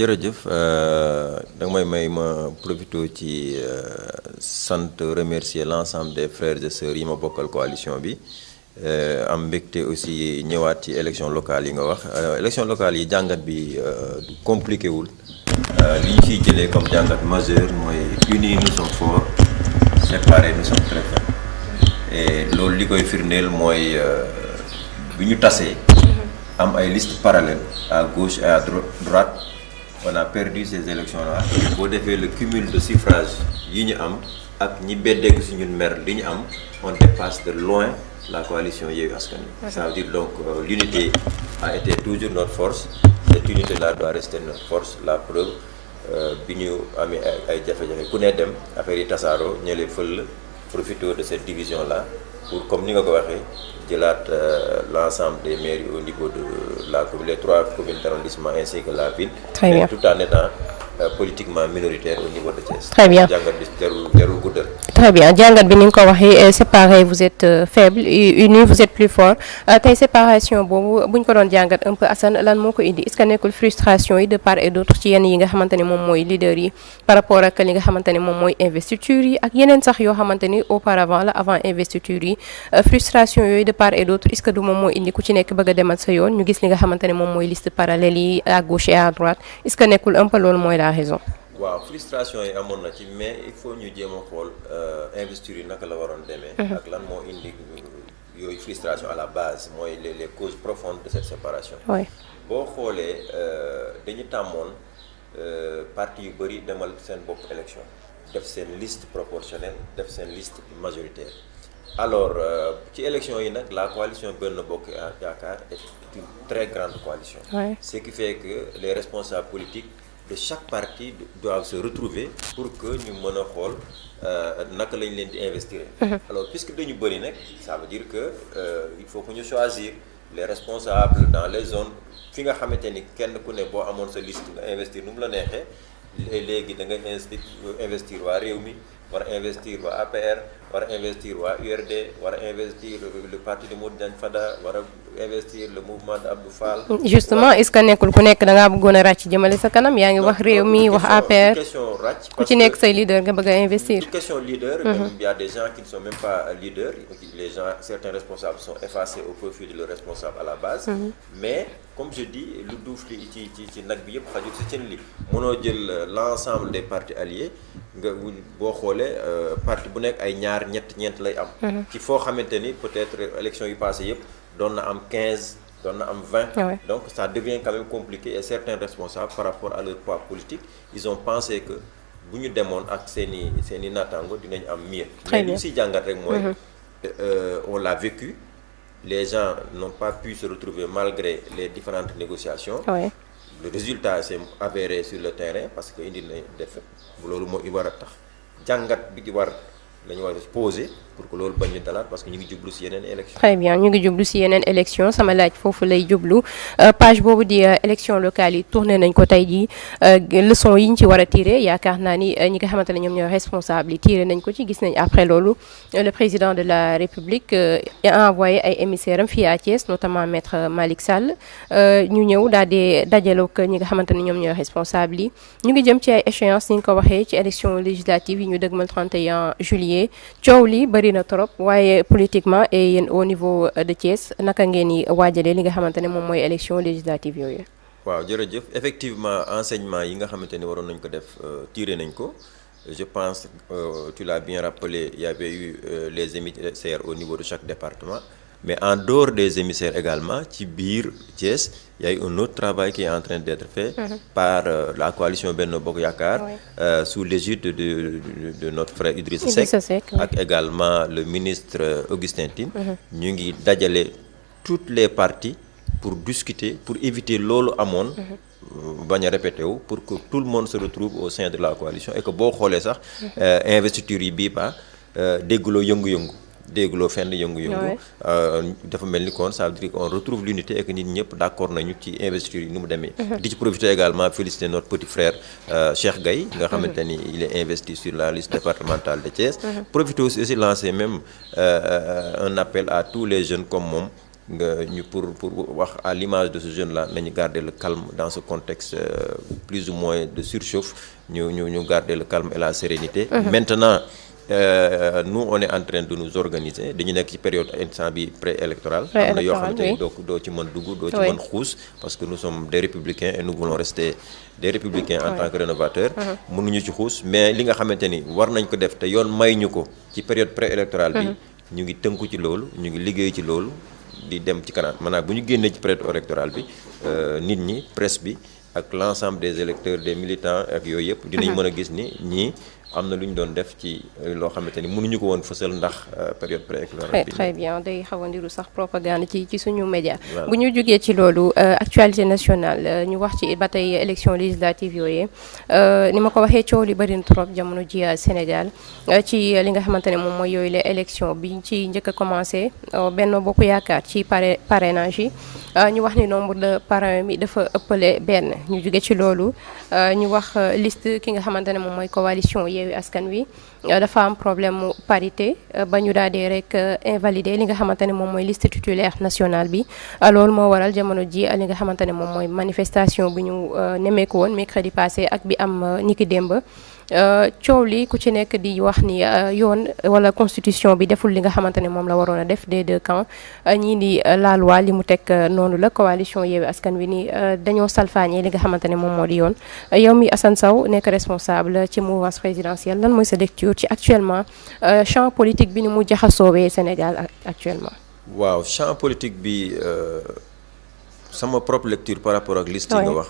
jërëjëf danga may ma profité ci sant remercier l'ensemble des frères et sœurs yi ma bokkal coalition bi am mbégte aussi ñëwaat ci élection locale yi nga wax élection locale yi jàngat bi compliqué wul li ñu ciy jëlee comme jàngat majeur mooy unis nous sommes forts séparés nous sommes très faibles et loolu li koy firndeel mooy bi ñu tasee am ay listes parallèles à gauche et à droite on a perdu ces élections-là boo defee le cumul de suffrages yi ñu am ak ñi beddeeku si ñun mer li ñu am on dépasse de loin la coalition Yewwi Askan Wi. Ça veut dire donc l'unité a été toujours notre force cette unité-là doit rester notre force la preuve bi ñu amee ay jafe-jafe ku ne dem affaire yi tasaaroo ñële fël profiter de cette division-là pour comme ni nga ko waxee jëlaat l'ensemble des mairies au niveau de la commune, les 3 communes d'arrondissement ainsi que la ville. Très bien. Tout en étant politiquement minoritaire au niveau de Thiès. Très bien. jàngat bi jarul guddal. Très bien jàngat bi ni nga ko waxee séparé vous êtes faible unis vous êtes plus fort tey séparation boobu bu ñu ko doon jàngat un peu Assane lan moo ko indi est-ce que nekkul frustration yi de part et d'autre ci yenn yi nga xamante ne moom mooy leader yi par rapport ak li nga xamante ne moom mooy investiture yi ak yeneen sax yoo xamante ni auparavant la avant investiture yi frustration yooyu de part et d'autre est-ce que du moom mooy indi ku ci nekk bëgg a demal sa yoon ñu gis li nga xamante ne moom mooy liste parallèle yi à gauche et à droite est-ce que nekkul un peu loolu mooy la raison. waaw frustration yi amoon na ci mais il faut ñu jéem a xool investiture yi naka la waroon demee. ak lan moo indi yooyu frustration à la base mooy les causes profondes de cette séparation. oui boo xoolee dañu tàmmoon parti yu bëri demal seen bopp élection def seen liste proportionnelle def seen liste majoritaire alors ci élection yi nag la coalition Benno Bokk Yaakaar est une très grande coalition. oui ce qui fait que les responsables politiques de chaque parti doivent se retrouver pour que ñu mën a xool naka lañ leen di investir. alors puisque dañu bëri nag ça veut dire que il faut que ñu choisir les responsables dans les zones fi nga xamante ni kenn ku ne boo amoon sa liste nga investir nu mu la neexee léegi da ngay investir waa Rewmi war a investir waa APR war a investir waa URD war a investir le parti de Modou Diagne Fada war a investir le mouvement de Abdou Fall. justement est-ce que nekkul ku nekk da ngaa bëggoon a ràcc jëmale sa kanam yaa ngi wax Rewmi wax APR ku ci nekk say leader nga bëgg a investir. question leader. même il y a des gens qui ne sont même pas leaders les gens certains responsables sont effacés au profit de leurs responsables à la base. mais comme je dis lu duuf li ci nag bi yëpp xajul si cin li mënoo jël l'ensemble des partis alliés nga boo xoolee parti bu nekk ay ñaar ñeent lay am. ci foo xamante ni peut-être élection yu passé yëpp doon na am 15 doon na am 20. Ah ouais. donc ça devient quand même compliqué et certains responsables par rapport à leur poids politique ils ont pensé que bu ñu demoon ak seen i naataango dinañ am mieux. mais li ñu siy jàngat rek mooy on l'a vécu. Les gens n'ont pas pu se retrouver malgré les différentes négociations. oui Le résultat s'est avéré sur le terrain parce que indi na défaite loolu moo war a tax jàngat bi ci war la ñu war a poser pour que loolu bañ ñu dalaat parce que ñu ngi jublu si yeneen élection. très bien ñu ngi jublu si yeneen élection sama laaj foofu lay jublu page boobu di élection locale yi tourné nañ ko tey jii leçon yi ñu ci war a tiré yaakaar naa ni ñi nga xamante ne ñoom ñooy responsable yi tiré nañ ko ci gis nañ après loolu le président de la République a envoyé ay émissaires am fii à Thiès notamment maître Malick Sall ñu ñëw daal di dajale ko ñi nga xamante ne ñoom ñooy responsable yi ñu ngi jëm ci ay échéances ni nga ko waxee ci élection législative yi ñu dëgmal 31 juillet coow li bëri na trop waaye politiquement et yéen au niveau de Thiès naka ngeen di waajalee li nga xamante ne moom mooy élection législative yooyu. waaw jërëjëf effectivement enseignement yi nga xamante ni waroon nañ ko def tiré nañ ko je pense tu l'as bien rappelé il y avait eu les émissaires au niveau de chaque département mais en dehors des émissaires également ci biir Thiès il y a eu un autre travail qui est en train d'être fait par la coalition Benno Bokk Yaakaar sous l'égide de notre frère Idrissa Seck ak également le ministre Augustin Tine ñu ngi dajale toutes les parties pour discuter pour éviter loolu amoon bañ a répété wu pour que tout le monde se retrouve au sein de la coalition et que boo xoolee sax investiture yi bii ba dégguloo yëngu-yëngu dégguloo fenn yëngu-yëngu dafa mel ni kon ça veut dire qu'on retrouve l'unité et que nit ñëpp d'accord nañu ci investiture yi ni mu demee di ci profiter également féliciter notre petit frère Cheikh Gaye nga xamante ni il est investi sur la liste départementale de Thiès profiter aussi lancer même un appel à tous les jeunes comme moom pour wax à l'image de ce jeune là nañu garder le calme dans ce contexte plus ou moins de surchauffe ñu garder le calme et la sérénité. Maintenant nous on est en train de nous organiser dañu nekk ci période instant bi préélectorale. am na yoo xamante ni doo ci mën dugg doo ci mën xuus parce que nous sommes des républicains et nous voulons rester des républicains en tant que rénovateurs. mënuñu ci xuus mais li nga xamante ni war nañ ko def te yoon may ñu ko ci période préélectorale bi. ñu ngi tënku ci loolu ñu ngi liggéey ci loolu di dem ci kanam maanaam bu ñu génnee ci période électorale bi nit ñi presse bi ak l'ensemble des électeurs des militants ak yooyu yëpp dinañ mën a gis ni ñii am na lu ñu doon def ci loo xamante ni mënuñu ko woon fësal ndax période préélectorale bi. très bien day xaw a ndiru sax propagande ci suñu média. bu ñu jógee ci loolu actualité nationale ñu wax ci ba tey élection législative yooyu ni ma ko waxee coow li bëri na trop jamono ji Sénégal ci li nga xamante ne moom mooy yooyu la élection bi ci njëkk a commencé Benno Bokk Yaakaar ci parrainage yi ñu wax ni nombre de parrain mi dafa ëppale benn ñu jóge ci loolu ñu wax liste ki nga xamante ne moom mooy coalition Yewwi Askan Wi dafa am problème mu parité ba ñu daal di rek invalider li nga xamante ne moom mooy liste titulaire nationale bi loolu moo waral jamono ji li nga xamante ne moom mooy manifestation bu ñu nemmeeku woon mercredi passé ak bi am niki démb coow li ku ci nekk di wax ni yoon wala constitution bi deful li nga xamante ne moom la waroon a def des deux camps ñii di la loi li mu teg noonu la coalition Yewwi Askan Wi ni dañoo salfaañee li nga xamante ne moom moo di yoon yow mi Assane Sow nekk responsable ci mouvance présidentielle lan mooy sa lecture ci actuellement champ politique bi ni mu jaxasoowee Sénégal actuellement. waaw champ politique bi sama propre lecture par rapport ak liste yi nga wax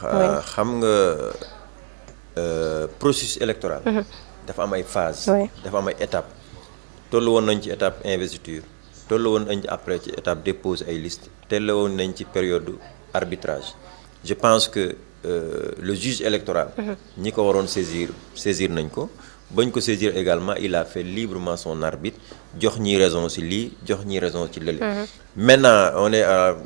xam nga processus électoral dafa am ay phase dafa am ay étape tollu woon nañ ci étape investiture tollu woon nañ ci après ci étape dépose ay liste tollu woon nañ ci période arbitrage je pense que le juge électoral ñi ko waroon saisir nañ ko bañ ko saisir également il a fait librement son arbitre jox ñi raison ci lii jox ñi raison ci lële maintenant on est à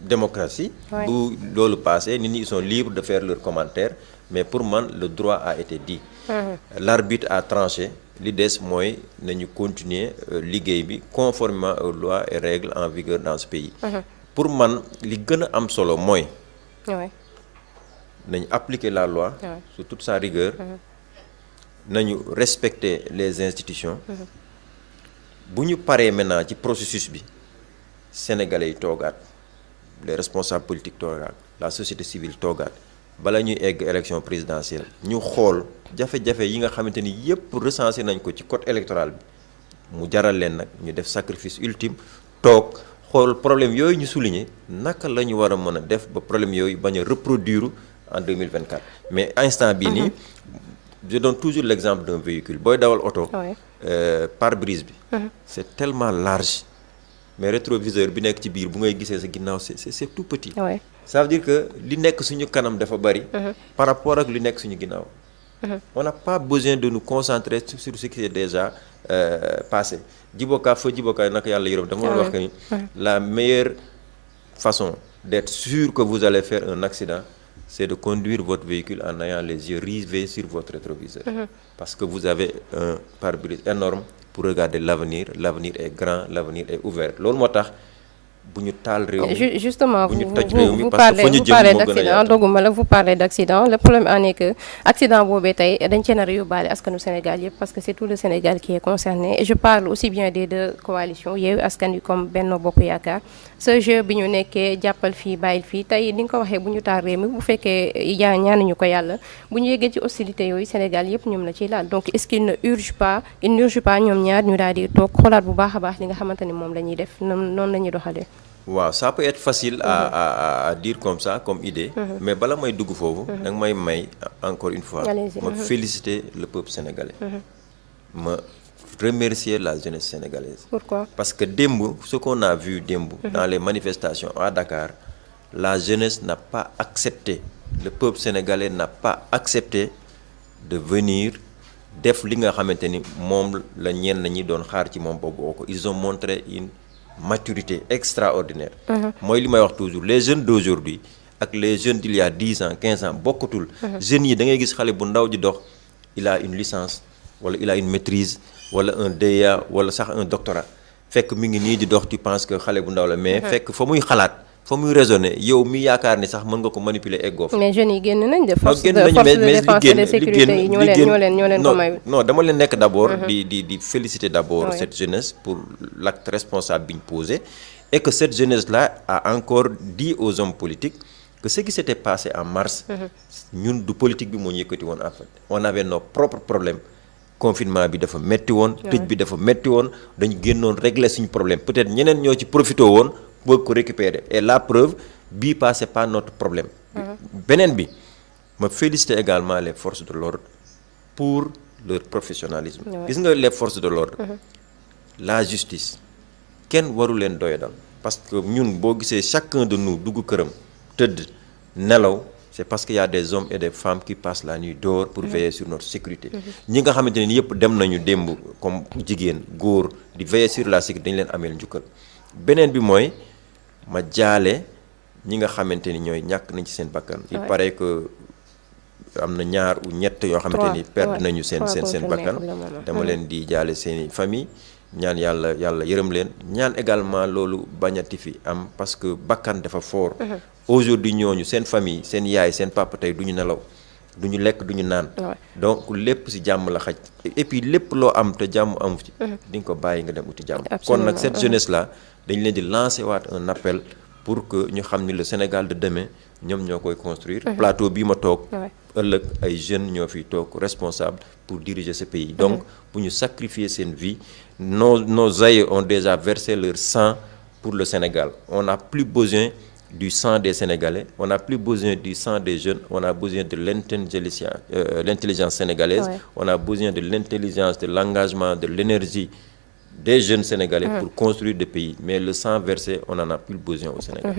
démocratie bu loolu passé nit ñi ils sont libres de faire leurs commentaires mais pour man le droit a été dit l'arbitre a tranché li des mooy nañu continuer liggéey bi conformément aux lois et règles en vigueur dans ce pays pour man li gën a am solo mooy nañu appliquer la loi sous toute sa rigueur nañu respecter les institutions bu ñu paree maintenant ci processus bi sénégalais yi toogaat les responsables politiques toogaat la société civile toogaat bala ñuy egg élection présidentielle ñu xool jafe-jafe yi nga xamante ni yépp recensé nañ ko ci code électoral bi mu jaral leen nag ñu def sacrifice ultime toog xool problème yooyu ñu souligner naka la ñu war a mën a def ba problème yooyu bañ a reproduire en 2024 mais instant bii nii je donne toujours l'exemple d'un véhicule booy dawal oto pare-brise bi c'est tellement large mais rétroviseur bi nekk ci biir bu ngay gisee sa ginnaaw c'est tout petit ça veut dire que li nekk suñu kanam dafa bari par rapport ak li nekk suñu ginnaaw on n'a pas besoin de nous concentrer sur ce qui est déjà passé jiboka fa jiboka naka yàlla yërëm dama doon wax que ni la meilleure façon d'être sûr que vous allez faire un accident c'est de conduire votre véhicule en ayant les yeux rivés sur votre rétroviseur parce que vous avez un pare-brise énorme pour regarder l'avenir est grand, l'avenir est ouvert loolu moo tax bu ñu taal réew mi justement vous parlez d'accident doguma la vous parlez d'accident le problème en est que accident boobee tey dañ cee nar a yóbbaale askanu Sénégal yëpp parce que c'est tout le Sénégal qui est concerné et je parle aussi bien des deux coalitions Yewwi Askan Wi comme Benno Bokk Yaakaar ce jeu bi ñu nekkee jàppal fii bàyyil fii tey ni nga ko waxee bu ñu taal réew mi bu fekkee ñaanuñu ko yàlla bu ñu yeggee ci hostilité yooyu Sénégal yëpp ñoom la ciy laal donc est-ce qu'il n'urge pas ñoom ñaar ñu daal di toog xoolaat bu baax a baax li nga xamante ni moom la ñuy def noonu la ñuy doxalee. waaw ça peut être facile à dire comme ça comme idée mais bala may dugg foofu da nga may encore une fois ma féliciter le peuple sénégalais ma remercier la jeunesse sénégalaise. Pourquoi? Parce que démb ce qu'on a vu démb dans les manifestations à Dakar la jeunesse n'a pas accepté le peuple sénégalais n'a pas accepté de venir def li nga xamante ni moom la ñenn ñi doon xaar ci moom boobu ko ils ont montré une maturité extraordinaire mooy li may wax toujours les jeunes d'aujourd'hui ak les jeunes d'il y a 10 ans 15 ans bokkatul jeunes yi da ngay gis xale bu ndaw di dox il a une licence wala il a une maîtrise wala un DEA wala sax un doctorat fekk mi ngi nii di dox tu penses que xale bu ndaw la mais fekk fa muy xalaat fa muy raisonner yow mi yaakaar ni sax mën nga ko manipuler eggoo fa. mais jeunes yi génn nañ de force de défense et de sécurité yi ñoo leen ko may. non dama leen nekk d'abord di féliciter d'abord cette jeunesse pour l'acte responsable bi ñu posé et que cette jeunesse là a encore dit aux hommes politiques que ce qui s'était passé en mars ñun du politique bi moo ñu yëkkati woon en fait on avait nos propres problèmes. Confinement bi dafa metti woon tëj bi dafa metti woon dañu génnoon régler suñu problème peut-être ñeneen ñoo ci profité woon bëgg ko récupérer et la preuve bii pas c'est pas notre problème beneen bi ma féliciter également les forces de l'ordre pour leur professionnalisme gis nga les forces de l'ordre la justice kenn waru leen doyadal parce que ñun boo gisee chacun de nous dugg këram tëdd nelaw c'est parce qu'il y a des hommes et des femmes qui passent la nuit dehors pour veiller sur notre sécurité ñi nga xamante ne yëpp dem nañu démb comme jigéen góor di veiller sur la sécurité dañu leen ameel njukkal beneen bi mooy ma jaale ñi nga xamante ni ñooy ñàkk nañ ci seen bakkan il paraît que am na ñaar ou ñett yoo xamante ni perdre nañu seen bakkan dama leen di jaale seeni famille ñaan yàlla yërëm leen ñaan également loolu bañati fi am parce que bakkan dafa fort aujourd'hui ñooñu seen famille seen yaay seen papa tey du ñu nelaw du ñu lekk du ñu naan donc lépp ci jàmm la xaj et puis lépp loo am te jàmm amu ci di nga ko bàyyi nga dem uti jàmm kon nag cette jeunesse là dañ leen di lancer waat un appel pour que ñu xam ni le Sénégal de demain ñoom ñoo koy construire plateau bii ma toog ëllëg ay jeunes ñoo fiy toog responsable pour diriger ce pays donc bu ñu sacrifier seen vie nos aïeux ont déjà versé leur sang pour le Sénégal on n'a plus besoin du sang des Sénégalais, on n'a plus besoin du sang des jeunes, on a besoin de l'intelligence sénégalaise, on a besoin de l'intelligence, de l'engagement, de l'énergie des jeunes Sénégalais pour construire des pays. Mais le sang versé, on n'en a plus besoin au Sénégal.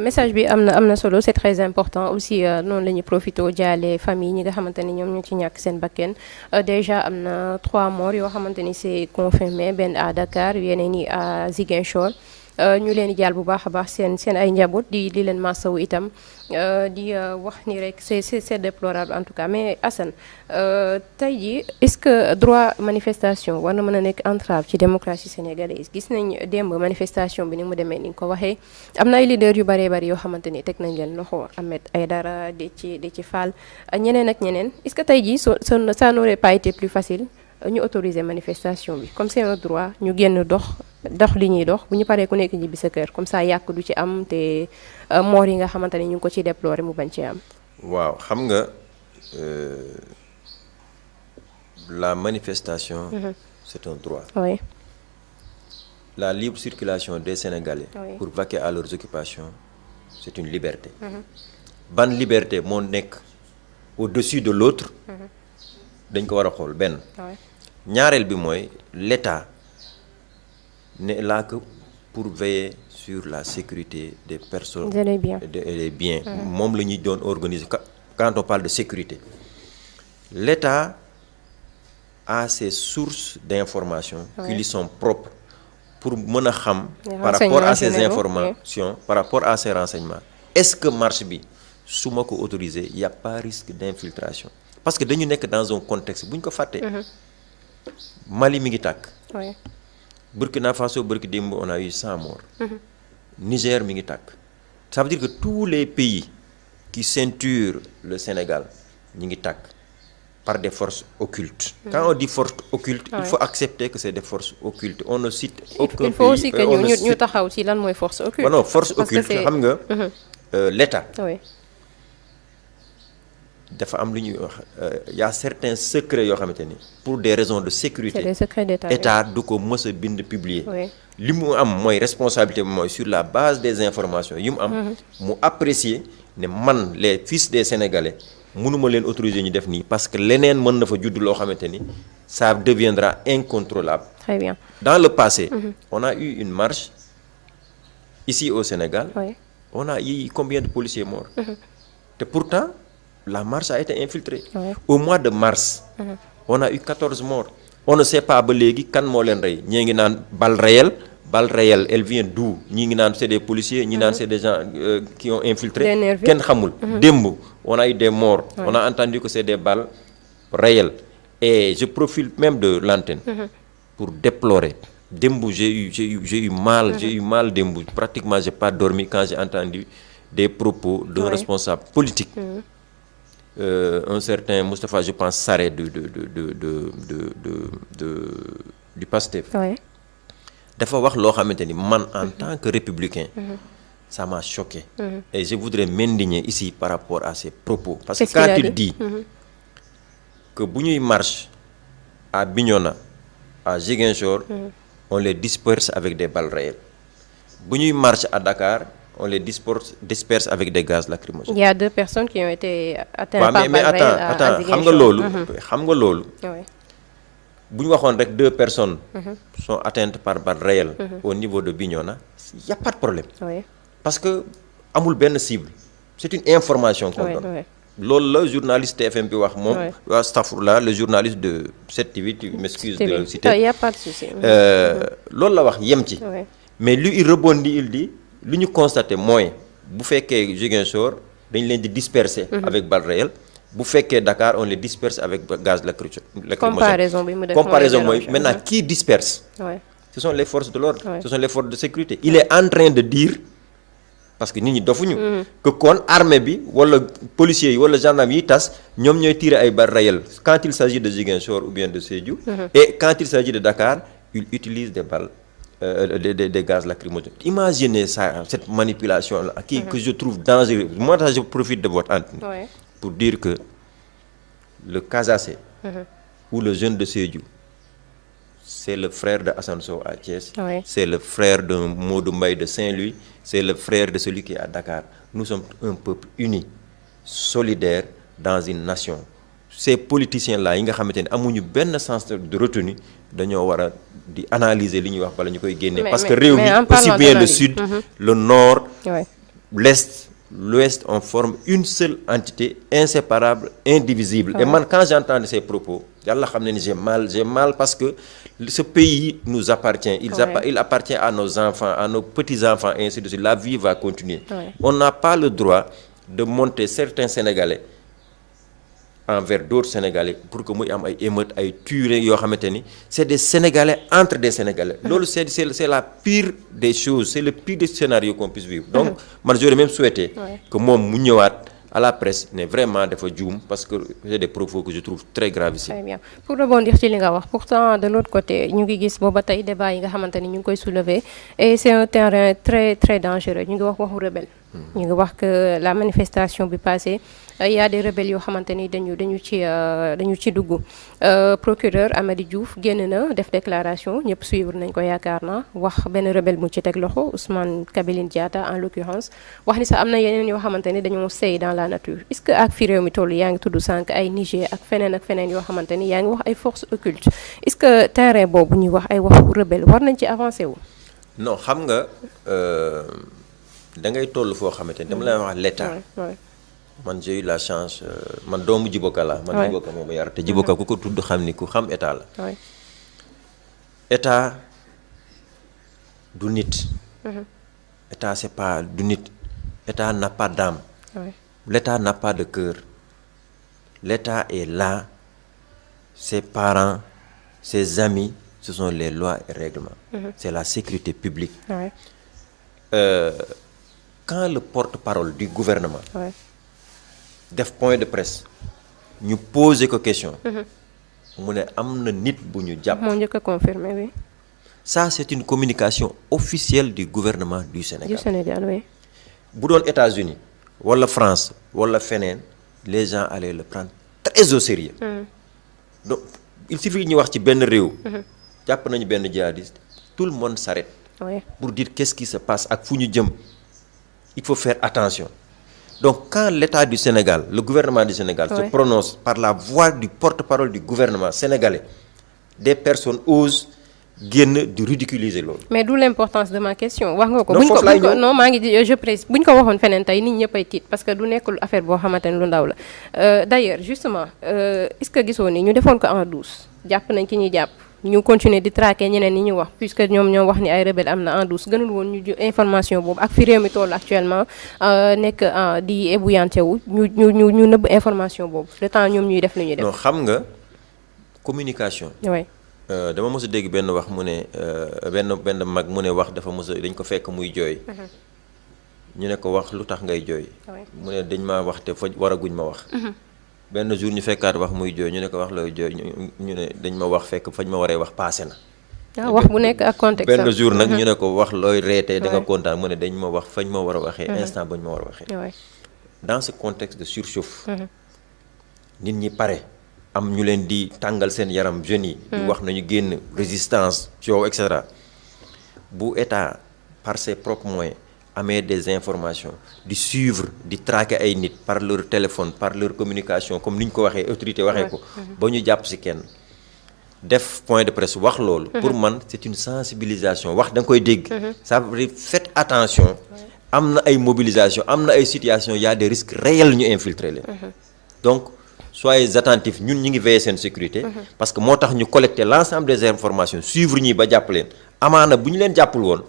Message bi amna solo, c'est très important aussi non la ñu profité jaale famille ñi nga xamante ni ñoom ñoo ci ñàkk seen bakken déjà am na 3 morts yoo xamante ni c'est confirmé benn à Dakar yeneen yi à Ziguinchor. ñu leen di jaal bu baax a baax seen ay njaboot di leen masawu itam di wax ni rek c'est déplorable en tout cas mais Assane tey jii est-ce que droit manifestation war na mën a nekk entrave ci démocratie sénégalaise gis nañ démb manifestation bi ni mu demee ni nga ko waxee am na ay leaders yu bëree bëri yoo xamante ni teg nañ leen loxo Ahmed Aïdara Déthié Fall ñeneen ak ñeneen est-ce que tey jii ça n'aurait pas été plus facile ñu autoriser manifestation bi comme c'est un droit ñu génn dox li ñuy dox bu ñu paree ku nekk ñibbi sa kër comme ça yàq du ci am te moor yi nga xamante ni ñu ngi ko ci déplorer mu bañ ci am. waaw xam nga la manifestation. C'est un droit. Oui. La libre circulation des Sénégalais. Oui. Pour vaquer à leurs occupations, c'est une liberté. Ban liberté moo nekk au-dessus de l'autre. dañ ko war a xool benn. ñaareel bi mooy l'État n'est là que pour veiller sur la sécurité des personnes et des biens. moom la ñuy doon organiser quand on parle de sécurité. L'État a ses sources d'information qui lui sont propres pour mën a xam par rapport à ces informations, par rapport à ces renseignements, est-ce que marche bi su ma ko autorisé il y a pas risque d'infiltration. Parce que dañu nekk dans un contexte bu ñu ko fàttee. Mali mi ngi tàkk. Burkina Faso barki démb on a eu 100 morts. Niger mi ngi tàkk. Ça veut dire que tous les pays qui ceinturent le Sénégal ñi ngi tàkk par des forces occultes. Quand on dit forces occultes, il faut accepter que c'est des forces occultes. On ne cite aucun pays. Il faut aussi que ñu taxaw ci lan mooy force occulte. Non, force occulte xam nga l'État. dafa am lu ñuy wax y a certains secrets yoo xamante ni pour des raisons de sécurité. C'est des secrets d'État. État du ko mës a bind publier. li mu am mooy responsabilité bi mooy sur la base des informations yi mu am. mu apprécier ne man les fils des Sénégalais mënuma leen autoriser ñu def nii parce que leneen mën na fa judd loo xamante ni ça deviendra incontrôlable. Très bien. Dans le passé. On a eu une marche ici au Sénégal. On a eu combien de policiers morts. te pourtant. La marche a été infiltrée. Au mois de mars, on a eu 14 morts. On ne sait pas ba léegi kan moo leen rey ñii ngi naan balle réelle elle vient d'où ñii ngi naan c'est des policiers ñii naan c'est des gens qui ont infiltré kenn xamul. Démb on a eu des morts. On a entendu que c'est des balles réelles et je profite même de l'antenne pour déplorer démb j'ai eu mal démb pratiquement j'ai pas dormi quand j'ai entendu des propos d'un responsable politique. Un certain Moustapha, je pense, Sarré du PASTEF. dafa wax loo xamante ni man en tant que républicain. Ça m'a choqué. Et je voudrais m'indigner ici par rapport à ces propos. Parce que quand il dit que bu ñuy marche à Bignona, à Ziguinchor, on les disperse avec des balles réelles. Bu ñuy marche à Dakar, on les disperse avec des gaz lacrymogènes. Il y a 2 personnes qui ont été atteintes par mais balles réelles à Ziguinchor. xam nga loolu bu ñu waxoon rek 2 personnes sont atteintes par balles réelles au niveau de Bignona, il y a pas de problème. Parce que amul benn cible. C'est une information qu'on donne. Loolu la journaliste TFM bi wax moom. Astafurlah, le journaliste de 7TV, tu m'excuses de le citer. Il y a pas de souci. Loolu la wax yem ci. Mais lui il rebondit, il dit lu ñu constaté mooy bu fekkee Ziguinchor dañ leen di disperser avec balles réelles. Bu fekkee Dakar on les disperse avec gaz lacrymogène. Comparaison mooy maintenant qui disperse? Ce sont les forces de l'ordre. Ce sont les forces de sécurité. Il est en train de dire, parce que nit ñi dofuñu, que kon armée bi wala policiers yi wala gendarmes yi tas ñoom ñooy tirer ay balles réelles quand il s'agit de Ziguinchor ou bien de Sédhiou. Et quand il s'agit de Dakar, ils utilisent des balles des gaz lacrymogènes. Imaginez ça, cette manipulation là que je trouve dangereuse. Moi je profite de votre antenne pour dire que le Casacé ou le jeune de Sédhiou, c'est le frère de Assane Sow à Thiès, c'est le frère de Modou Mbaye de Saint-Louis, c'est le frère de celui qui est à Dakar. Nous sommes un peuple uni, solidaire dans une nation. Ces politiciens-là yi nga xamante ne amuñu benn sens de retenue dañoo war a di analyser li ñuy wax bala ñu koy génne. Parce que réew mi aussi bien le sud, le nord, l'est, l'ouest, on forme une seule entité inséparable, indivisible. Et man quand j'entends ces propos, yàlla xam ne ni j'ai mal parce que ce pays nous appartient. Il appartient à nos enfants, à nos petits-enfants, et ainsi de suite. La vie va continuer. On n'a pas le droit de monter certains Sénégalais envers d'autres Sénégalais pour que muy am ay émeutes, ay tueries yoo xamante ni c'est des Sénégalais entre des Sénégalais. Loolu c'est la pire des choses, c'est le pire des scénarios qu'on puisse vivre. Donc man j'aurais même souhaité que moom mu ñëwaat à la presse ne vraiment dafa juum parce que c'est des propos que je trouve très graves ici. Très bien. Pour rebondir ci li nga wax, pourtant de l'autre côté ñu ngi gis booba tey débat yi nga xamante ni ñu ngi koy soulever et c'est un terrain très très dangereux. Ñu ngi wax waxu rebelle. ñu ngi wax que la manifestation bi passée il y a des rebelles yoo xamante ni dañu ci dugg. Procureur Amady Diouf génn na def déclaration ñëpp suivre nañ ko yaakaar na wax benn rebelle mu ci teg loxo Ousmane Kabiline Diatta en l'occurrence wax ni sax am na yeneen yoo xamante ni dañoo sey dans la nature. Est-ce que ak fi réew mi toll yaa ngi tudd sànq ay Niger ak feneen yoo xamante ni yaa ngi wax ay forces occultes est-ce que terrain boobu ñuy wax ay waxu rebelle war nañ ci avancer wu? Non xam nga da ngay toll foo xamante ni dama lay wax l'état. Man j'ai eu la chance man doomu Djiboka la man Djiboka moo ma yar te Djiboka ku ko tudd xam ni ku xam état la. État du nit. État c'est pas du nit. État n'a pas d'âme. L'État n'a pas de cœur. L'État est là. Ses parents, ses amis, ce sont les lois et règlements. C'est la sécurité publique. Quand le porte-parole du gouvernement def point de presse ñu poser ko question mu ne am na nit bu ñu jàpp. moo njëkk a confirmer, oui. Ça c'est une communication officielle du gouvernement du Sénégal. Du Sénégal, oui. Bu doon États-Unis wala France wala feneen les gens allaient le prendre très au sérieux. Donc il suffit ñu wax ci benn réew. jàpp nañu benn djihadiste tout le monde s'arrête pour dire qu'est-ce qui se passe ak fu ñu jëm. Il faut faire attention. Donc quand l'État du Sénégal, le gouvernement du Sénégal se prononce par la voix du porte-parole du gouvernement sénégalais, des personnes osent génn di ridiculiser loolu. Mais d'où l'importance de ma question. wax nga ko buñ ko non maa ngi di je précise buñ ko waxoon feneen tey nit ñëpp ay tiit parce que du nekkul affaire boo xamante ne lu ndaw la. D'ailleurs justement est-ce que gisoo ni ñu defoon ko en douce jàpp nañ ki ñuy jàpp. ñu continuer di traquer ñeneen ñi ñu wax puisque ñoom ñoo wax ni ay rebelle am na en douce gënul woon ñu information boobu ak fi réew mi toll actuellement nekk di ébouillanté wu ñu nëbb information boobu le temps ñoom ñuy def li ñuy def. non xam nga communication. dama mos a dégg benn wax mu ne benn mag mu ne wax dafa mos a dañ ko fekk muy jooy. ñu ne ko wax lu tax ngay jooy. mu ne dañ maa wax te fa waraguñ ma wax. benn jour ñu fekkaat wax muy jooy ñu ne ko wax looy jooy ñu ne dañ ma wax fekk fañ ma waree wax passé na. wax bu nekk ak contexte benn jour nag ñu ne ko wax looy reetee da nga kontaan mu ne dañ ma wax fañ ma war a waxee. instant bañ ma war a waxee. dans ce contexte de surchauffe. nit ñi pare am ñu leen di tàngal seen yaram jeunes yi. di wax nañu génn résistance coow et cetera bu état par ses propres moyens amee des informations di suivre di traquer ay nit par leur téléphone par leur communication comme ni ñu ko waxee autorité waxee ko. ba ñu jàpp ci kenn. def point de presse wax loolu. pour man c'est une sensibilisation wax da nga koy dégg. ça veut dire faites attention. am na ay mobilisation am na ay situations y a des risques réels ñu infiltrer leen. donc soyez attentifs ñun ñi ngi veiller seen sécurité. parce que moo tax ñu collecter l'ensemble des informations suivre ñi ba jàpp leen amaana bu ñu leen jàppul woon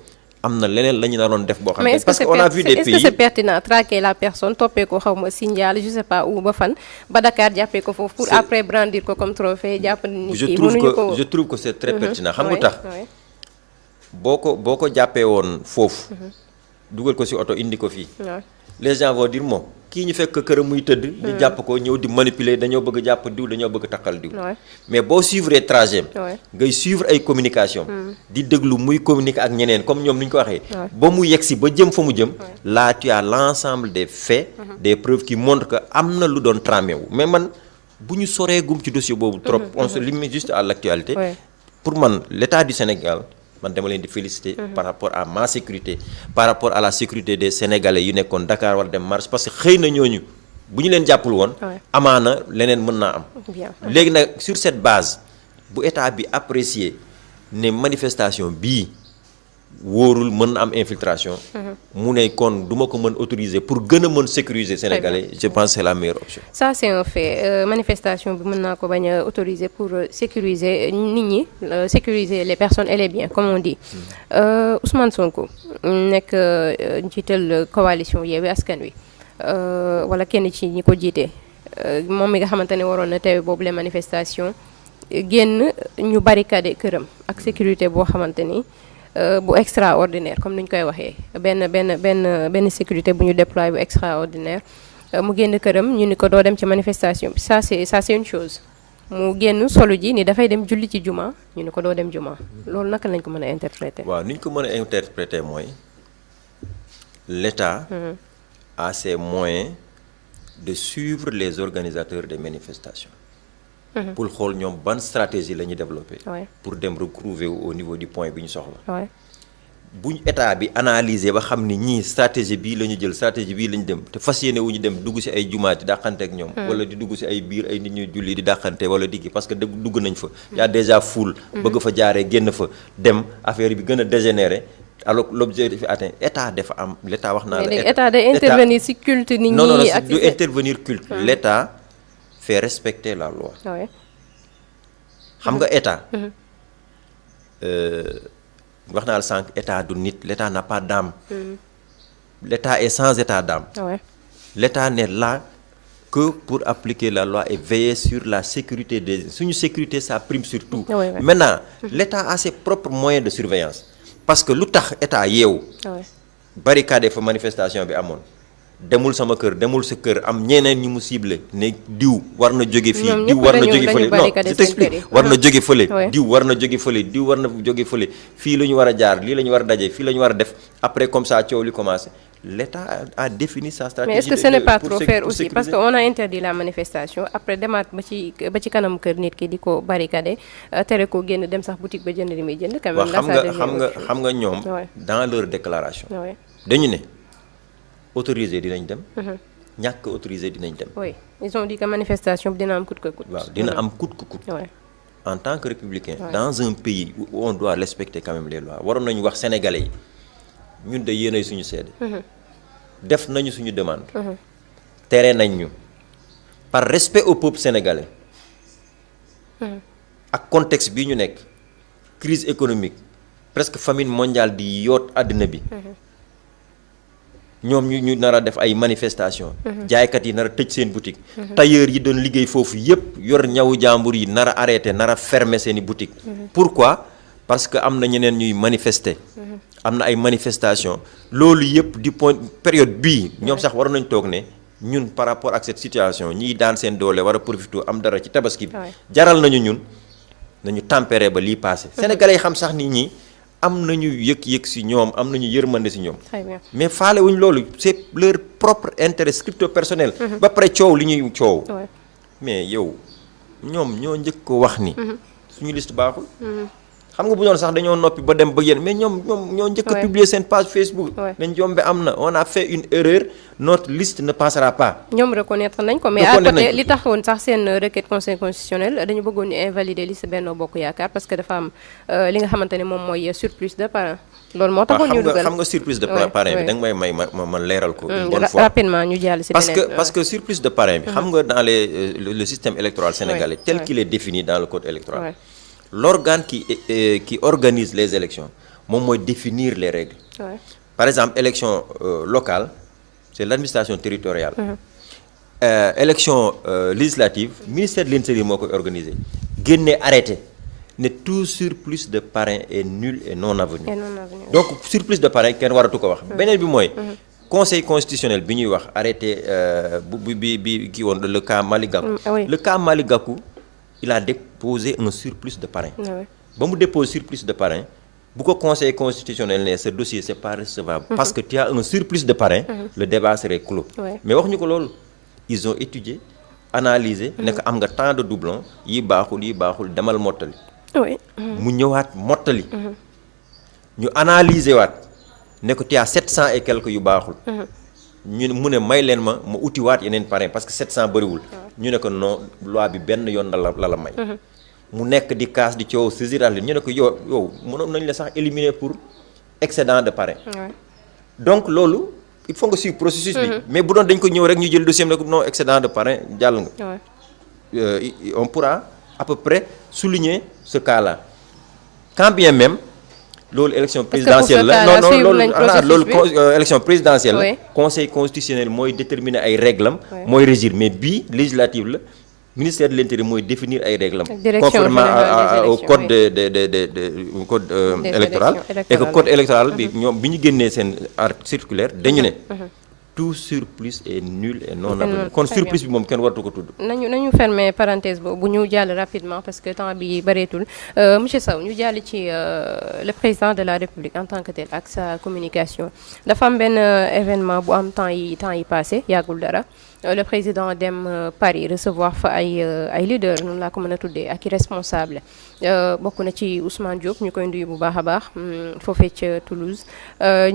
am na leneen la ñu naroon def boo xam ne parce que on a vu des pays est-ce que c'est pertinent traquer la personne toppee ko xaw ma Sindial je sais pas où ba fan ba Dakar jàppee ko foofu pour après brandir ko comme trophée jàpp nit ki mënuñu ko je trouve que c'est très pertinent xam nga tax boo ko jàppee woon foofu dugal ko ci oto indi ko fii les gens vont dire moom kii ñu fekk këram muy tëdd ñu jàpp ko ñëw di manipuler dañoo bëgg jàpp diw dañoo bëgg takkal diw mais boo suivre trajet ngay suivre ay communication di déglu muy communiquer ak ñeneen comme ñoom ni ñu ko waxee ba mu yegsi ba jëm fa mu jëm là tu as l'ensemble des faits des preuves qui montrent que am na lu doon tramé wu mais man bu ñu soree gum ci dossier boobu trop on se limite juste à l'actualité pour man l'État du Sénégal man dama leen di féliciter par rapport à ma sécurité par rapport à la sécurité des Sénégalais yu nekkoon Dakar war dem marche parce que xëy na ñooñu bu ñu leen jàppul woon amaana leneen mën naa am léegi nag sur cette base bu état bi apprécier ne manifestation bii wóorul mën na am infiltration mu ne kon du ma ko mën autoriser pour gën a mën sécuriser Sénégalais je pense que c'est la meilleure option. ça c'est un fait manifestation bi mën naa ko bañ a autoriser pour sécuriser nit ñi sécuriser les personnes et les biens comme on dit Ousmane Sonko nekk njiital coalition Yewwi Askan Wi wala kenn ci ñi ko jiite moom mi nga xamante ne waroon na teewe boobu les manifestations génn ñu barricade këram ak sécurité boo xamante ni bu extraordinaire comme ni ñu koy waxee benn sécurité bu ñu déployer bu extraordinaire mu génn këram ñu ni ko doo dem ci manifestation bi ça c'est une chose mu génn solu ji ni dafay dem julli ci juma ñu ni ko doo dem juma loolu naka lañ ko mën a interpréter. waaw ni ñu ko mën a interpréter mooy l'État a ses moyens de suivre les organisateurs des manifestations. pour xool ñoom ban stratégie la ñuy développer. pour dem retrouver au niveau du point bi ñu soxla. buñ état bi analyser ba xam ni ñii stratégie bii la ñu jël stratégie bii la ñu dem te fas yéene wu ñu dem dugg ci ay jumaa di dàqante ak ñoom. wala di dugg ci ay biir ay nit ñuy julli di dàqante wala diggi parce que dugg nañ fa. y a déjà foule. bëgg fa jaaree génn fa dem affaire bi gën a dégénérer alors l'objectif atteint état dafa am l'état wax naa la. état day intervenir ci culte nit ñi. non du intervenir culte. l'état fait respecter la loi. xam nga état. wax naa la sànq état du nit l'état n'a pas d'âme. l'état est sans état d'âme. l'état n'est là que pour appliquer la loi et veiller sur la sécurité des suñu sécurité ça prime sur tout. Maintenant l'état a ses propres moyens de surveillance parce que lu tax état yeewu. barricade fa manifestation bi amoon. demul sama kër demul sa kër am ñeneen ñi mu ciblé ne diw war na jóge fii diw war na jóge fële non je t'explique war na jóge fële diw war na jóge fële diw war na jóge fële fii la ñu war a jaar lii la ñu war a daje fii la ñu war a def après comme ça coow li commencé l'État a défini sa stratégie. mais est-ce que ce n'est pas trop faire aussi parce que on a interdit la manifestation après demaat ba ci kanam kër nit ki di ko barricader tere ko génn dem sax boutique ba jënd li muy jënd quand même xam nga ñoom dans leur déclaration dañu ne autorisé dinañ dem. ñàkk autorisé dinañ dem. oui ils ont dit que manifestation bi dina am coûte que coûte. waaw dina am coûte que coûte. en tant que républicain. dans un pays où on doit respecter quand même les lois waroon nañu wax sénégalais yi ñun de yéenay suñu seede. def nañu suñu demande. tere nañ ñu par respect au peuple sénégalais. ak contexte bii ñu nekk crise économique presque famine mondiale di yoot àddina bi. ñoom ñu nar a def ay manifestation jaaykat yi nar a tëj seen boutique tailleur yi doon liggéey foofu yépp yor ñawu jàmbur yi nar a arrêté nar a fermer seen i boutique pourquoi parce que am na ñeneen ñuy manifester am na ay manifestation loolu yépp du point période bii ñoom sax war nañ toog ne ñun par rapport ak cette situation ñiy daan seen doole war a profité am dara ci tabaski bi jaral nañu ñun nañu tempérer ba lii passé sénégalais yi xam sax nit ñi am nañu yëg-yëg ci ñoom am nañu yërmande ci ñoom mais faale wuñ loolu c'est leur propre intérêt stricto personnel ba pare coow li ñuy coow mais yow ñoom ñoo njëkk ko wax ni suñu liste baaxul xam nga bu ñoon sax dañoo noppi ba dem ba yéen mais ñoom ñoo njëkk a publier seen page Facebook nañ jombe am na on a fait une erreur notre liste ne passera pas ñoom reconnaître nañ ko mais à côté li taxawoon sax seen requête conseil constitutionnel dañu bëggoon ñu invalider liste Benno Bokk Yaakaar parce que dafa am li nga xamante ne moom mooy surplus de parrain loolu moo taxoon ñu dugal xam nga surplus de parrain bi da nga may ma leeral ko une bonne fois rapidement ñu jàll ci beneen parce que surplus de parrain bi xam nga dans le système électoral sénégalais tel qu'il est défini dans le code électoral l'organe qui organise les élections moom mooy définir les règles par exemple élection locale c'est l'administration territoriale élection législative ministère de l'Intérieur moo koy organiser génne arrêté ne tout surplus de parrain est nul et non avenu donc surplus de parrain kenn waratu ko wax beneen bi mooy conseil constitutionnel bi ñuy wax arrêté bi kii woon le cas Malick Gakou le cas Malick Gakou il a déposé un surplus de parrain ba mu dépose surplus de parrain bu ko conseil constitutionnel ne ce dossier c'est pas recevable parce que tu as un surplus de parrain le débat serait clos mais wax ñu ko loolu ils ont étudié analysé ne ko am nga tant de doublons yi baaxul demal mottali mu ñëwaat mottali ñu analyser waat ne ko tu as 700 et quelques yu baaxul ñu mu ne may leen ma utiwaat yeneen parrain parce que 700 bëriwul ñu ne ko non loi bi benn yoon la may mu nekk di casse di coow saisir ñu ne ko yow mënoon nañu la sax éliminer pour excédent de parrain donc loolu il faut nga suivre processus bi mais bu doon dañ ko ñëw rek ñu jël dossier ne ko non excédent de parrain jàll nga on pourra à peu près souligner ce cas-là quand bien même loolu élection présidentielle la loolu élection présidentielle la conseil constitutionnel mooy déterminer ay règles mooy régir mais bii législative la ministère de l'Intérieur mooy définir ay règles conformément au code de code électoral et que code électoral bi ñoom bi ñu génnee seen article circulaire dañu ne tout surplus est nul et non avenu kon surplus bi moom kenn waratu ko tudd nañu fermer parenthèse boobu ñu jàll rapidement parce que temps bi bareetul monsieur Sow ñu jàll ci le président de la République en tant que tel ak sa communication dafa am benn événement bu am temps yi passé yàggul dara le président dem Paris recevoir fa ay leaders noonu laa ko mën a tuddee ak i responsable bokk na ci Ousmane Diop ñu koy nuyu bu baax a baax foofee ca Toulouse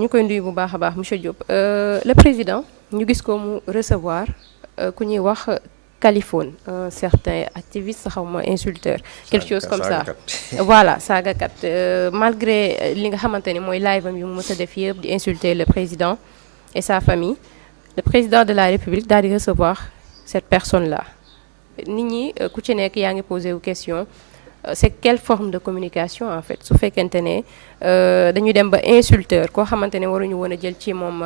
ñu koy nuyu bu baax a baax monsieur Diop le président ñu gis ko mu recevoir ku ñuy wax Kaliphone un certain activiste xaw ma insulteur quelque chose comme ça voilà saagakat malgré li nga xamante ni mooy live am yu mu mës a def yëpp di insulter le président et sa famille le président de la République daal di recevoir cette personne-là nit ñi ku ci nekk yaa ngi posé wu question c'est quelle forme de communication en fait su fekkente ne dañu dem ba insulteur koo xamante ne waruñu woon a jël ci moom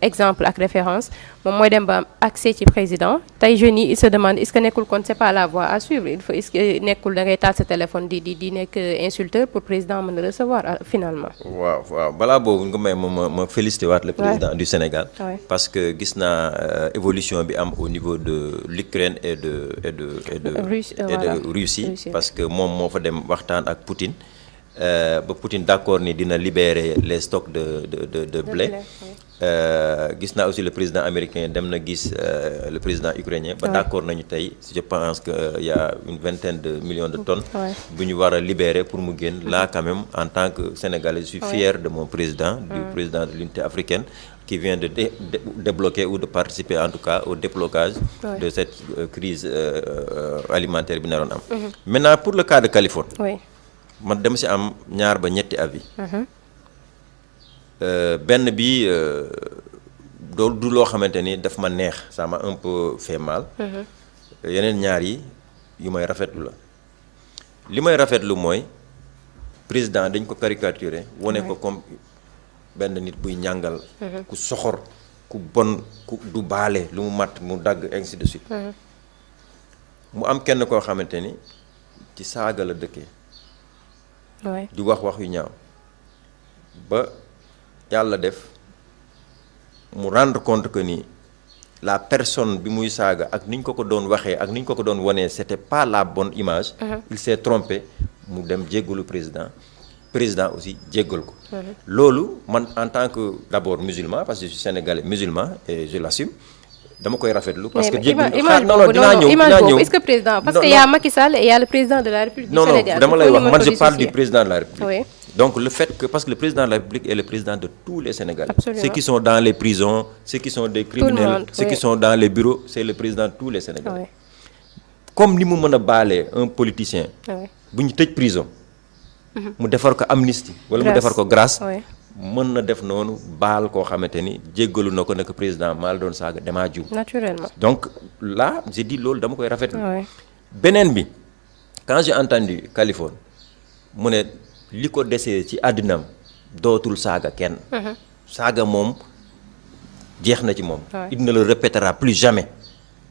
exemple ak référence moom mooy dem ba accès ci président tey jeunes yi il se demande est-ce que nekkul kon c'est pas la voie à suivre il faut est-ce que nekkul da ngay taal sa téléphone di nekk insulteur pour président mën a recevoir finalement. waaw balaa boobu nga may ma félicité waat le président du Sénégal. parce que gis naa évolution bi am au niveau de l'Ukraine et de Russie parce que moom moo fa dem waxtaan ak Poutine. ba Poutine d'accord ni dina libérer les stocks de blé gis naa aussi le président américain dem na gis le président ukrainien ba d'accord nañu tey je pense que il y a une vingtaine de millions de tonnes bu ñu war a libérer pour mu génn là quand même en tant que Sénégalais je suis fier de mon président du président de l'unité africaine qui vient de débloquer ou de participer en tout cas au déblocage de cette crise alimentaire bi naroon am maintenant pour le cas de Kaliphone man dem ci am ñaar ba ñetti avis benn bi doolu du loo xamante ni daf ma neex ça m'a un peu fait mal yeneen ñaar yi yu may rafetlu la li may rafetlu mooy président dañ ko caricaturer wane ko comme benn nit buy ñàngal ku soxor ku bon ku du baale lu mu matt mu dagg ainsi de suite mu am kenn koo xamante ni ci saaga la dëkkee di wax yu ñaaw ba yàlla def mu rendre compte que ni la personne bi muy saaga ak ni ñu ko doon waxee ak ni ñu ko doon wanee c'était pas la bonne image il s'est trompé mu dem jéggalu président aussi jéggal ko loolu man en tant que d'abord musulman parce que je suis sénégalais musulman et je l'assume dama koy rafetlu parce que image boobu est-ce que président parce que y a Macky Sall et y a le président de la République du Sénégal non dama lay wax man je parle du président de la République oui. Donc le fait que, parce que le président de la République est le président de tous les Sénégalais. Absolument. Ceux qui sont dans les prisons, ceux qui sont des criminels, monde, ceux qui sont dans les bureaux, c'est le président de tous les Sénégalais. Comme ni mu mën a baalee un politicien bu ñu tëj prison mu defar ko amnistie wala mu defar ko grâce mën na def noonu baal koo xamante ni jéggalu na ko nekk président maa la doon saaga damaa juum. Naturellement. Donc là j'ai dit loolu dama koy rafetlu. beneen bi quand j'ai entendu Kaliphone mu ne li ko desee ci àddinam dootul saaga kenn saaga moom jeex na ci moom il ne le répétera plus jamais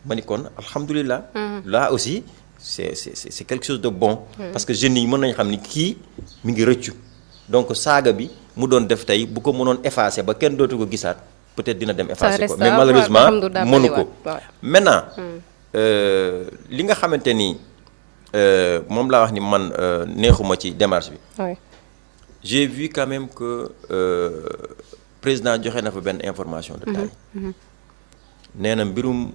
ma ni kon alhamdulilah là aussi c'est quelque chose de bon parce que jeunes yi mën nañ xam ni kii mi ngi rëccu donc saaga bi mu doon def tey bu ko mënoon effacer ba kenn dootu ko gisaat peut-être dina dem effacer ko mais malheureusement mënu ko maintenant li nga xamante ni moom laa wax ni man neexuma ci démarche bi j'ai vu quand même que président joxe na fa benn information de taille nee na mbirum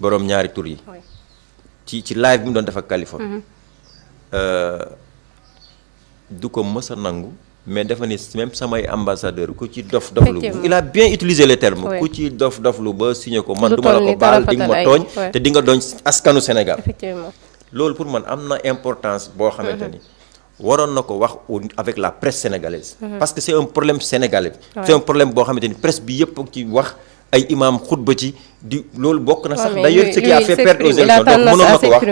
boroom ñaari tur yi ci live bi mu doon def ak Kaliphone du ko mës a nangu mais dafa ni même samay ambassadeur ku ci dof-doflu il a bien utilisé les termes ku ci dof-doflu ba signé ko man du ma la ko baal di nga ma tooñ te di nga doon askanu Sénégal loolu pour man am na importance boo xamante ni waroon na ko wax avec la presse sénégalaise parce que c'est un problème sénégalais c'est un problème boo xamante ni presse bi yëpp ci wax ay imam xutba ci di loolu bokk na sax d'ailleurs ce qui a fait perdre aux élections donc mënoon na ko wax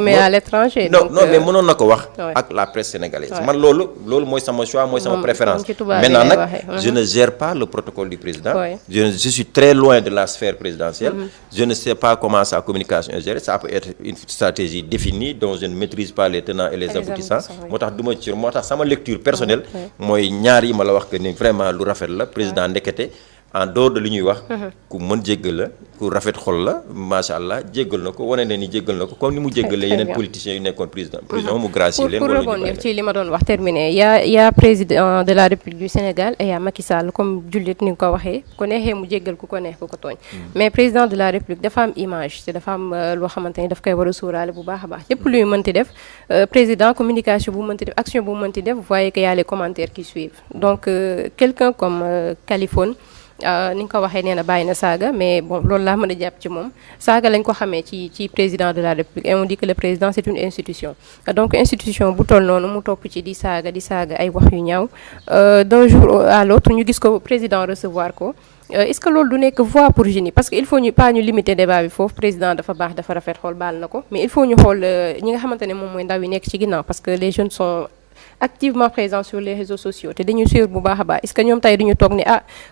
non mais mënoon na ko wax ak la presse sénégalaise man loolu mooy sama choix mooy sama préférence maintenant nag je ne gère pas le protocole du président je suis très loin de la sphère présidentielle je ne sais pas comment sa communication est gérée ça peut être une stratégie définie dont je ne maîtrise pas les tenants et les aboutissants moo tax du ma ci moo tax sama lecture personnelle mooy ñaar yi ma la wax que ni vraiment lu rafet la président ndekete en dehors de li ñuy wax ku mën jéggal la ku rafet xol la macha allah jéggal na ko wane na ni jéggal na ko comme ni mu jéggalee yeneen politiciens yu nekkoon prison mu gracier leen. pour rebondir ci li ma doon wax terminé y a président de la République du Sénégal et y a Macky Sall comme jullit ni nga ko waxee ku neexee mu jéggal ku ko neex ku ko tooñ mais président de la République dafa am image te dafa am loo xamante ni daf koy war a sóoraale bu baax a baax lépp luy mënti def président communication bu mënti def action bu mënti def vous voyez que y a les commentaires qui suivent donc quelqu'un comme Kaliphone ni nga ko waxee nee na bàyyi na saaga mais bon loolu laa mën a jàpp ci moom saaga lañ ko xamee ci président de la République et on dit que le président c'est une institution donc institution bu toll noonu mu topp ci di saaga ay wax yu ñaaw d'un jour à l'autre ñu gis ko président recevoir ko est-ce que loolu du nekk voie pour jeunes yi parce que il faut ñu pas ñu limiter débat bi foofu président dafa baax dafa rafet xool baal na ko mais il faut ñu xool ñi nga xamante ne moom mooy ndaw yi nekk ci ginnaaw parce que les jeunes sont activement présents sur les réseaux sociaux te dañu suivre bu baax a baax est-ce que ñoom tey duñu toog ni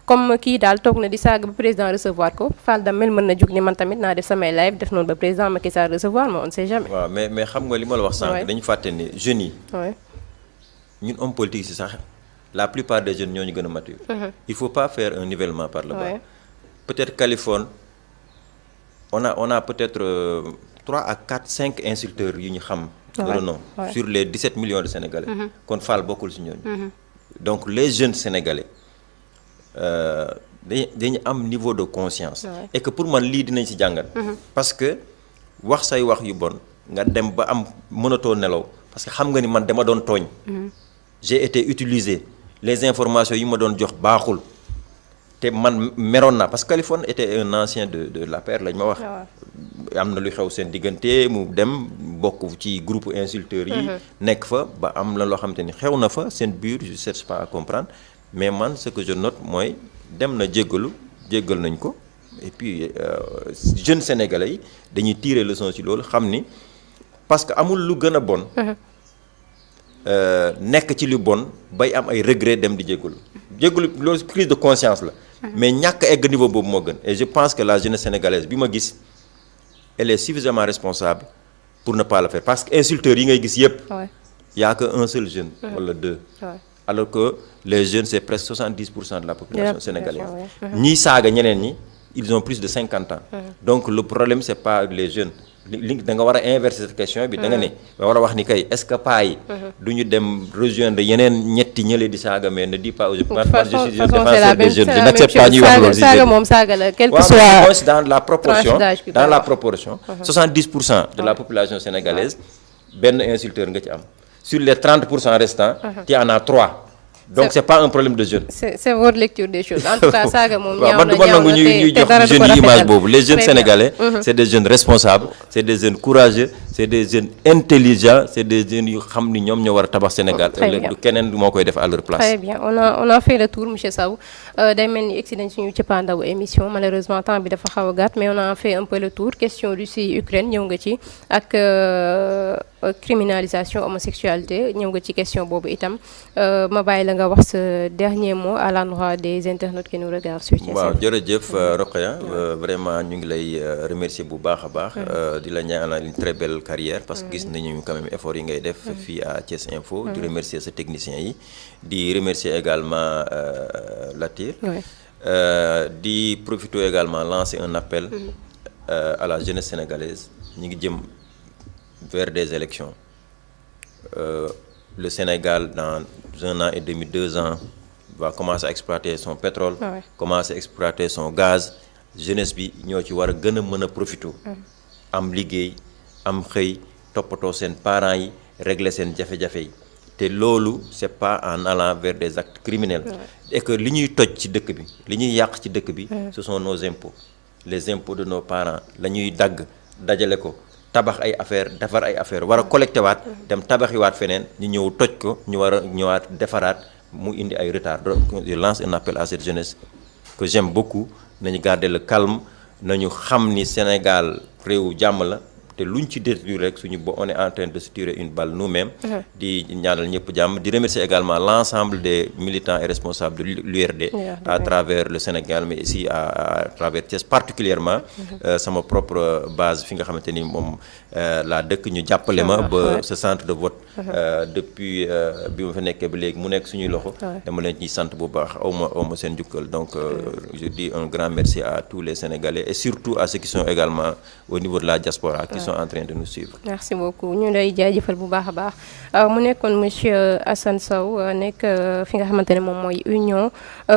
comme kii daal toog na di saaga ba président recevoir ko Fall Damel mën na jug ni man tamit naa def samay live def noonu ba président Macky Sall recevoir ma on ne sait jamais. waaw mais xam nga li ma la wax sànq dañu fàtte ni jeunes yi ñun homme politique si sax la plupart des jeunes ñoo ñu gën a mature il faut pas faire un nivellement par le bas peut-être Kaliphone on a peut-être 3 à 4 5 insulteurs yu ñu xam non sur les 17 millions de Sénégalais kon Fall bokkul ci ñooñu donc les jeunes Sénégalais dañu am niveau de conscience et que pour man lii dinañ ci jàngat parce que wax say wax yu bon nga dem ba am mënatoo nelaw parce que xam nga ni man dama doon tooñ j'ai été utilisé les informations yi ma doon jox baaxul te man meroon naa parce que Kaliphone était un ancien de l'APR lañ ma wax am na lu xew seen diggante mu dem bokk ci groupe insulteurs yi nekk fa ba am la loo xamante ni xew na fa seen biir je cherche pas à comprendre mais man ce que je note mooy dem na jéggal nañ ko et puis jeunes sénégalais yi dañuy tirer leçon ci loolu xam ni parce que amul lu gën a bon nekk ci lu bon bay am ay regret dem di jégalu loolu crise de conscience la. mais ñàkk egg niveau boobu moo gën. et je pense que la jeunesse sénégalaise bi ma gis elle est suffisamment responsable pour ne pas le faire parce que insulteurs yi ngay gis yëpp. y a que un seul jeune. wala deux. alors que les jeunes c'est presque 70% de la population sénégalaise. ñiy saaga ñeneen ñi ils ont plus de 50 ans. donc le problème c'est pas les jeunes. li da nga war a inverser cette question bi da nga ne nga war a wax ni kay est-ce que paa yi du ñu dem rejoindre yeneen ñetti ñële di saaga mais ne dis pas aux jeunes. je suis un défenseur des jeunes je n'accepte pas ñuy wax loolu. saaga moom saaga la quel que soit dans la proportion 70% de la population sénégalaise benn insulteur nga ci am sur les 30% restants tu en as 3. donc c'est pas un problème de jeunes. c'est votre lecture des choses en tout cas saaga moom. ñaaw na ñaaw na ñuy jox jeunes yi image boobu les jeunes sénégalais. c'est des jeunes responsables c'est des jeunes courageux c'est des jeunes intelligents c'est des jeunes yu xam ni ñoom ñoo war a tabax Sénégal. du keneen moo koy def à leur place. très bien on a fait le tour monsieur Sow day mel ni egsi nañ suñu cëppaandawu émission malheureusement temps bi dafa xaw a gàtt mais on a fait un peu le tour question Russie Ukraine ñëw nga ci ak criminalisation homosexualité ñëw nga ci question boobu itam ma bàyyi la nga wax ce dernier mot à l'endroit des internautes qui nous regardent sur Thiès. waaw jërëjëf Rokhaya vraiment ñu ngi lay remercier bu baax a baax. di la ñaanal une très belle carrière parce que gis nañu quand même effort yi ngay def fii à Thiès Info. di remercier sa techniciens yi. di remercier également Latir. di profiter également lancer un appel. à la jeunesse sénégalaise ñu ngi jëm vers des élections. Le Sénégal dans 1 an et demi 2 ans va commencer à exploiter son pétrole. Commencer à exploiter son gaz. Jeunesse bi ñoo ci war a gën a mën a profiter. am liggéey am xëy toppatoo seen parents yi régler seen jafe-jafe yi te loolu c'est pas en allant vers des actes criminels. et que li ñuy toj ci dëkk bi li ñuy yàq ci dëkk bi. ce sont nos impôts les impôts de nos parents la ñuy dagg dajale ko. tabax ay affaire defar ay affaire war a collecté waat dem tabaxiwaat feneen ñu ñëw toj ko ñu war a ñëwaat defaraat mu indi ay retard donc je lance un appel à cette jeunesse que j'aime beaucoup nañu garder le calme nañu xam ni Sénégal réewu jàmm la te luñ ci détruire rek suñu on est en train de se tirer une balle nous-mêmes. di ñaanal ñëpp jàmm di remercier également l'ensemble des militants et responsables de l'URD à travers le Sénégal mais ici à travers Thiès particulièrement sama propre base fi nga xamante ni moom laa dëkk ñu jàppale ma ba ce centre de vote depuis bi ma fa nekkee ba léegi mu nekk suñuy loxo dama leen ciy sant bu baax awma seen njukkal donc je dis un grand merci à tous les Sénégalais et surtout à ceux qui sont également au niveau de la diaspora sont en train de nous suivre. Merci beaucoup ñu lay jaajëfal bu baax a baax mu nekkoon monsieur Assane Sow nekk fi nga xamante ne moom mooy Union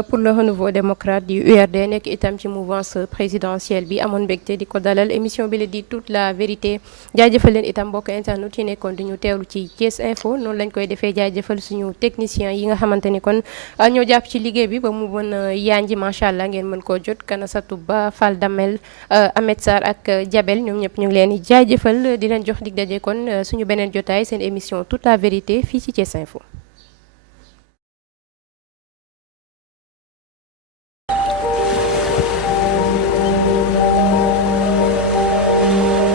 pour le renouveau démocrate du URD nekk itam ci mouvance présidentielle bi amoon mbégte di ko dalal émission bi la di toute la vérité jaajëfal leen itam mbokk internet yi nekkoon di ñu teewlu ci Thiès Info noonu lañ koy defee jaajëfal suñu technicien yi nga xamante ni kon ñoo jàpp ci liggéey bi ba mu mën a yaanji macha allah ngeen mën koo jot Kanasatu Ba Fall Damel Ahmed Sarr ak Jabel ñoom ñëpp ñu ngi leen jaajëfal di leen jox dig daje kon suñu beneen jotaay seen émission toute la vérité fii ci Thiès Info